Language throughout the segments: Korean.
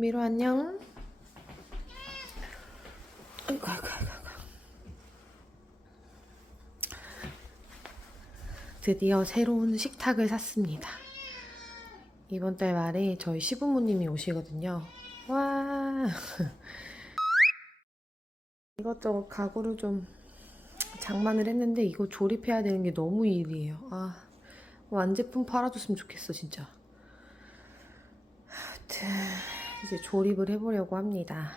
미로 안녕. 아이고 아이고 아이고. 드디어 새로운 식탁을 샀습니다. 이번 달 말에 저희 시부모님이 오시거든요. 와. 이것저것 가구를 좀 장만을 했는데 이거 조립해야 되는 게 너무 일이에요. 아, 완제품 팔아줬으면 좋겠어 진짜. 하여튼 이제 조립을 해보려고 합니다.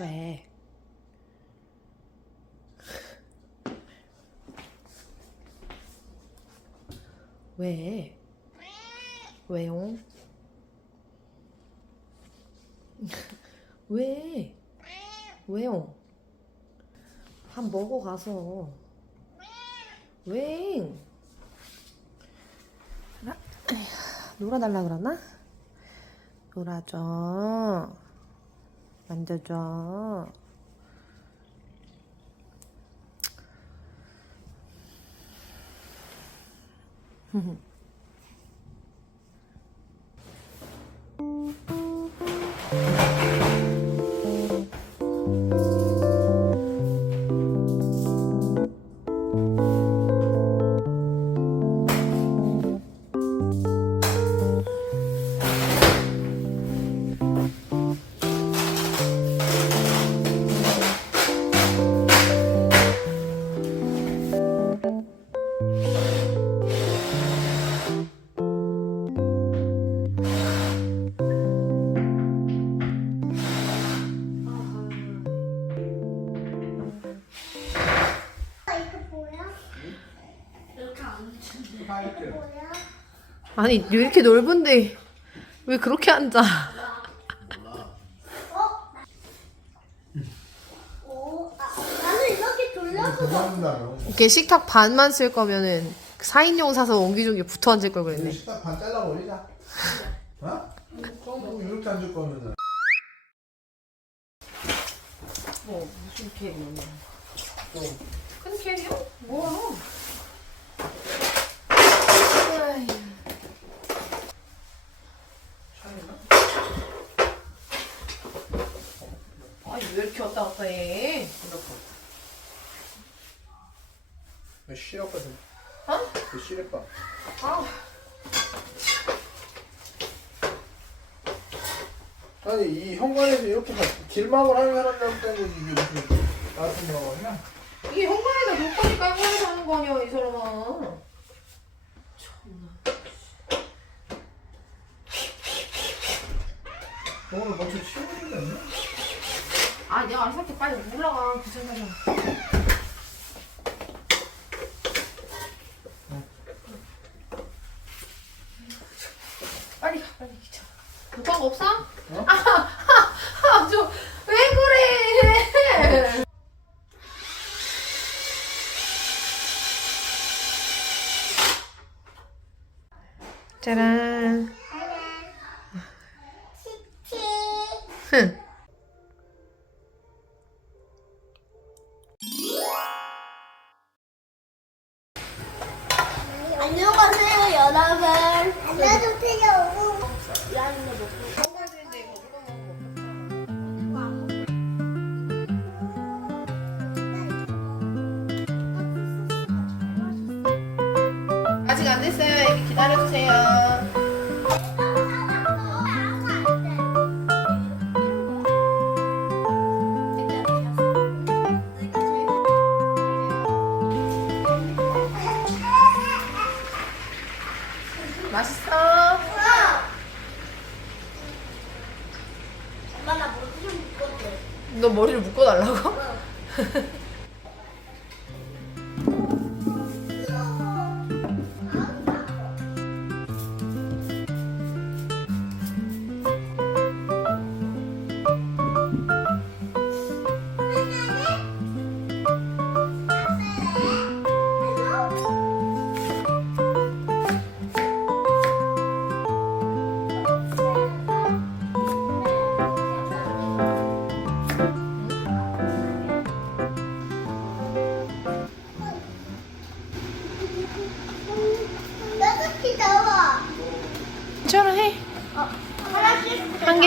왜? 왜? 왜요? 왜? 왜요? 밥 먹어 가서. 왜? 라- 에휴, 놀아달라 그러나? 놀아줘. 만져줘. 아니, 왜 이렇게 넓은데 왜 그렇게 앉아? 오, 아, 나는 이렇게 식탁 반만 쓸 거면은 4인용 사서 옹기종기 붙어 앉을 걸 그랬네. 식탁 반 잘라 버리자. 어? 뭐 이렇게 앉을 거면은. 뭐 무슨 캐리어냐? 큰 캐리어? 뭐야? 아니 왔다 갔다 해? 왜 시럽바 좀. 어? 왜 시럽바. 아, 아니 이 현관에서 이렇게 다 길막을 하는 사람들 때문에 이게 같은 거냐? 이게 현관에다 놓고니 깔고 해서 하는 거 아니야 이 사람아. 참나. 오늘 먼저 게 없나? 아 내가 알아서 할게 빨리 올라가 귀찮아서. 빨리 가 빨리 귀찮아. 급한 거 없어? 어? 아저왜 그래? 짜란. 안녕하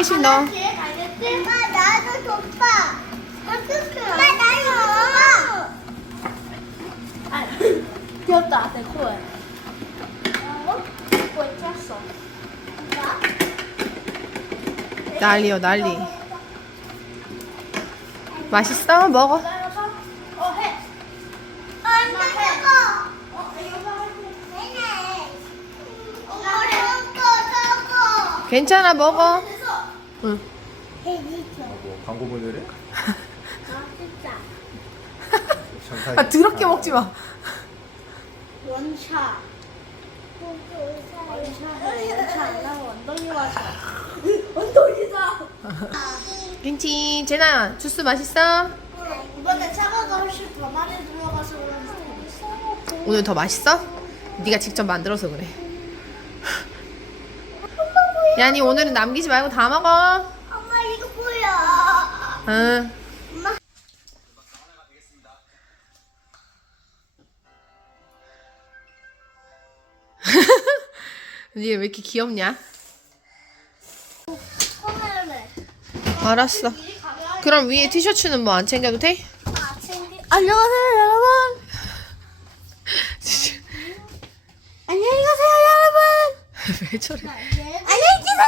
뒤에 가겠지? 엄마 나도 줬다. 엄마 나도 아, 귀엽다 내 코에. 어? 코에 찼어. 난리요 난리. 맛있어? 먹어. 괜찮아 먹어. 응. 뭐 광고 모델이? 아 진짜. 아 더럽게 먹지 마. 와서. 엉덩이다. 김치 제나 주스 맛있어? 이번에 차가가 훨씬 더 많이 들어가서 그런지. 오늘 더 맛있어? 네가 직접 만들어서 그래. 야니 오늘은 남기지 말고 다 먹어. 엄마 이거 뭐야? 응. 엄마. 얘왜 이렇게 귀엽냐? 알았어. 그럼 위에 티셔츠는 뭐 안 챙겨도 돼? 아. 안녕하세요 여러분. 안녕히 가세요 여러분. 왜 저래? 안녕히 계세요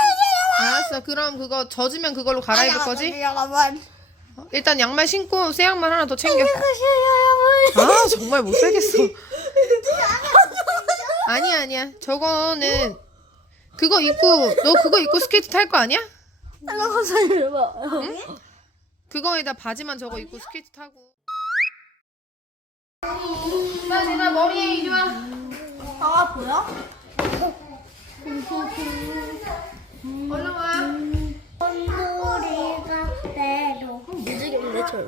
알았어. 그럼 그거 젖으면 그걸로 갈아입을 거지? 여러분. 어, 일단 양말 신고 새 양말 하나 더 챙겨. 여러분. 아 정말 못 살겠어. 아니야 아니야. 저거는 그거 입고 너 그거 입고 스케이트 탈 거 아니야? 여러분. 그거에다 바지만 저거 입고 스케이트 타고. 나 머리에 이리 와. 아 보여? 얼른 와. 온돌이가 때로 무지개인데 저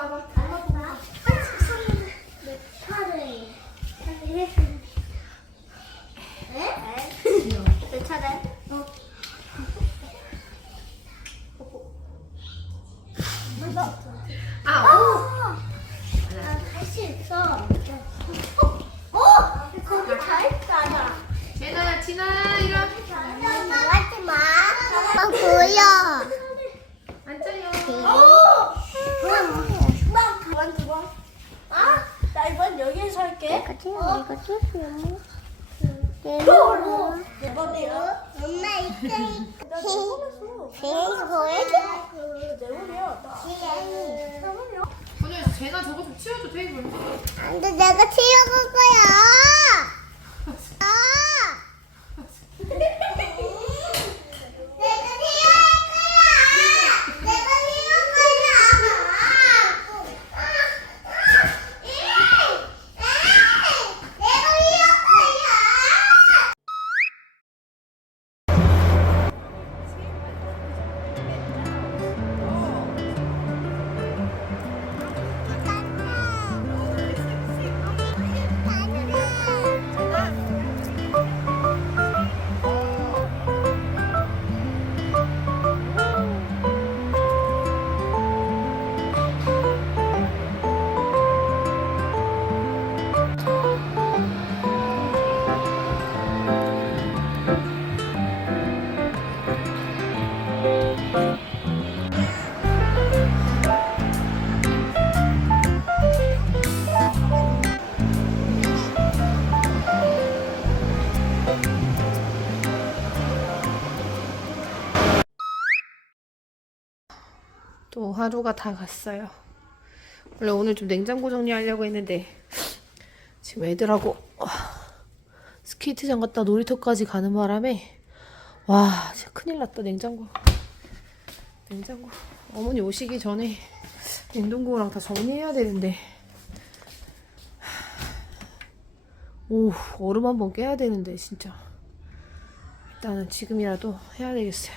falava 오늘 제나 저거 좀 치워줘, 테이블. 근데 내가 치워갈 거야. 하루가 다 갔어요. 원래 오늘 좀 냉장고 정리하려고 했는데 지금 애들하고 와, 스케이트장 갔다 놀이터까지 가는 바람에 와 진짜 큰일 났다 냉장고. 냉장고. 어머니 오시기 전에 냉동고랑 다 정리해야 되는데. 오 얼음 한번 깨야 되는데 진짜. 일단은 지금이라도 해야 되겠어요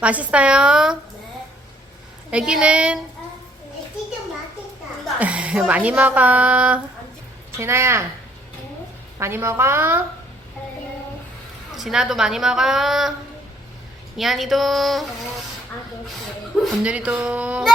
맛있어요? 애기는 진짜 맛있다. 많이 먹어 제나야 많이 먹어 진아도 많이 먹어 이한이도 건율이도 네.